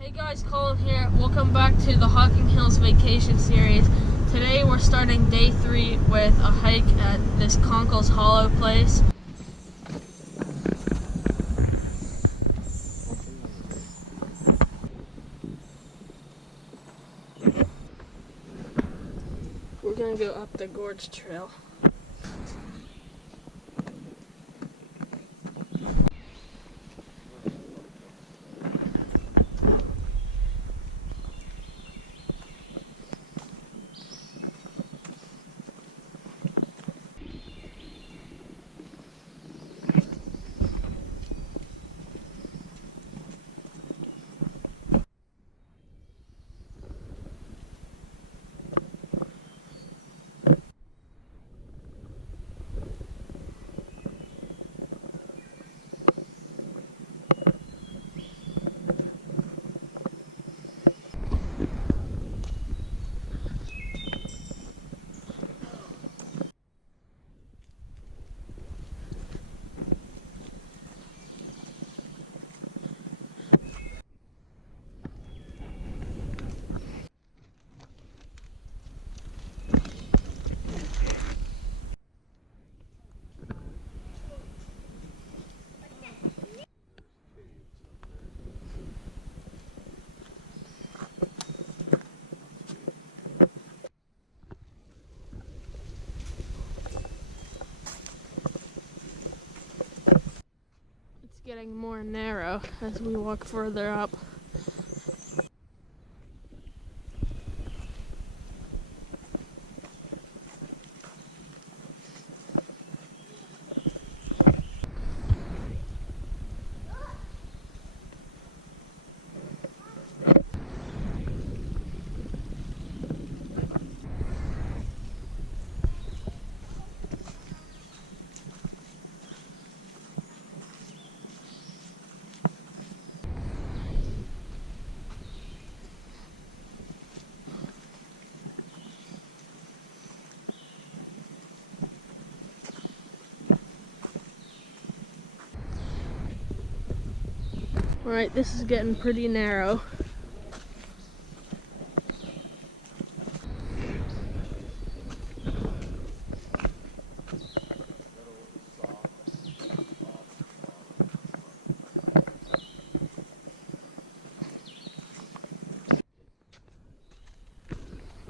Hey guys, Colin here. Welcome back to the Hocking Hills Vacation Series. Today we're starting day 3 with a hike at this Conkles Hollow place. We're gonna go up the gorge trail. Getting more narrow as we walk further up. Alright, this is getting pretty narrow.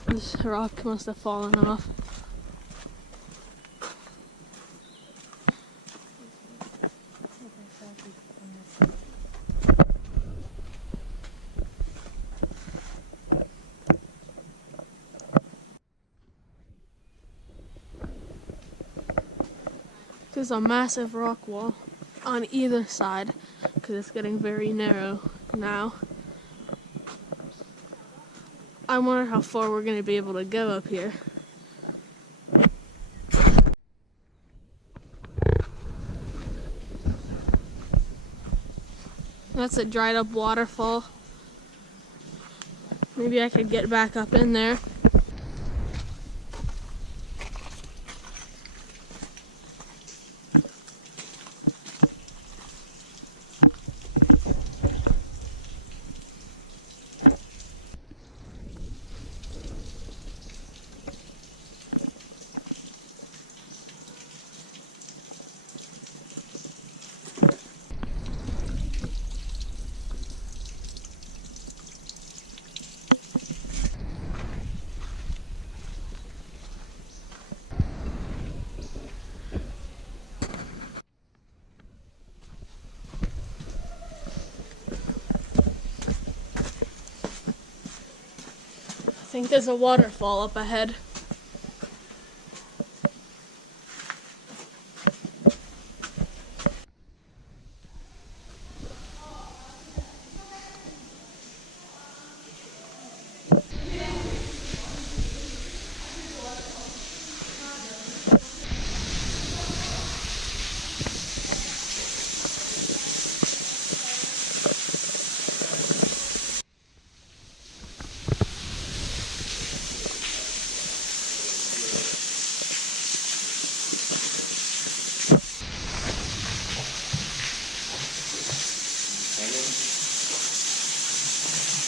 This rock must have fallen off. There's a massive rock wall on either side because it's getting very narrow now. I wonder how far we're going to be able to go up here. That's a dried up waterfall. Maybe I could get back up in there. I think there's a waterfall up ahead.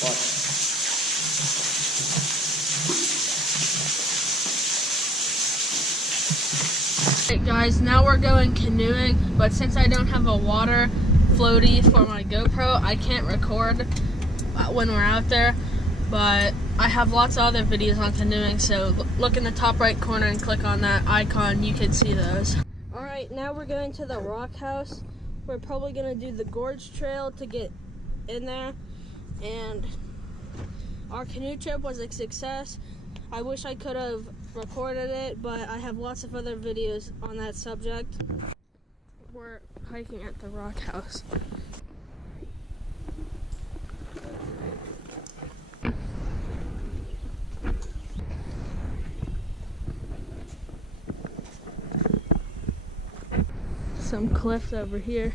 Watch. Alright guys, now we're going canoeing, but since I don't have a water floaty for my GoPro, I can't record when we're out there, but I have lots of other videos on canoeing, so look in the top right corner and click on that icon, you can see those. Alright, now we're going to the Rockhouse. We're probably going to do the gorge trail to get in there, and our canoe trip was a success. I wish I could have recorded it, but I have lots of other videos on that subject. We're hiking at the Rockhouse. Some cliffs over here.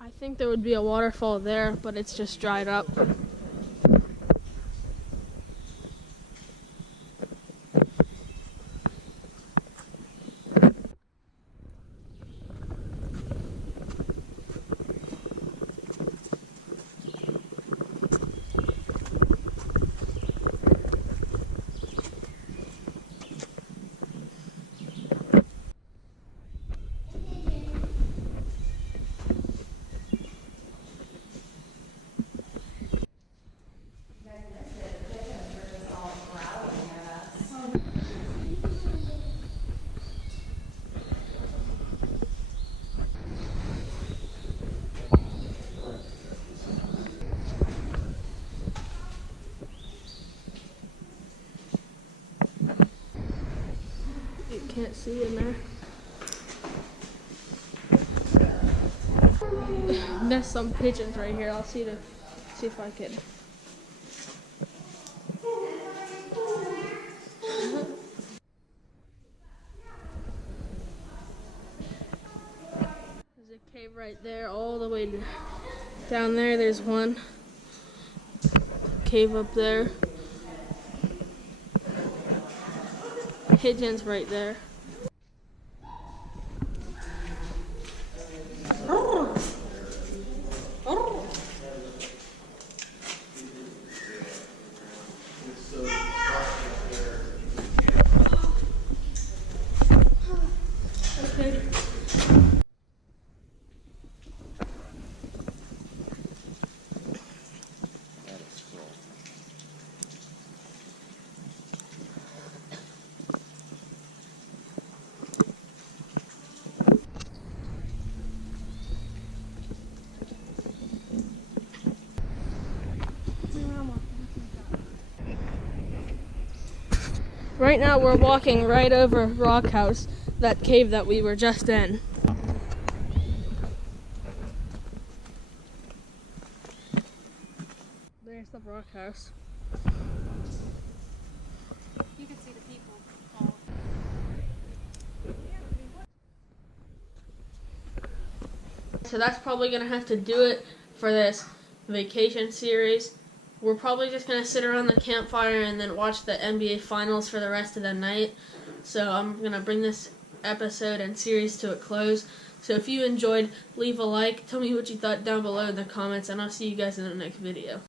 I think there would be a waterfall there, but it's just dried up. You can't see in there. There's some pigeons right here. I'll see if I can. There's a cave right there, all the way down there. There's one cave up there. Pigeons right there. Okay. Right now we're walking right over Rockhouse, that cave that we were just in. There's the Rockhouse. You can see the people. So that's probably going to have to do it for this vacation series. We're probably just going to sit around the campfire and then watch the NBA Finals for the rest of the night. So I'm going to bring this episode and series to a close. So if you enjoyed, leave a like. Tell me what you thought down below in the comments, and I'll see you guys in the next video.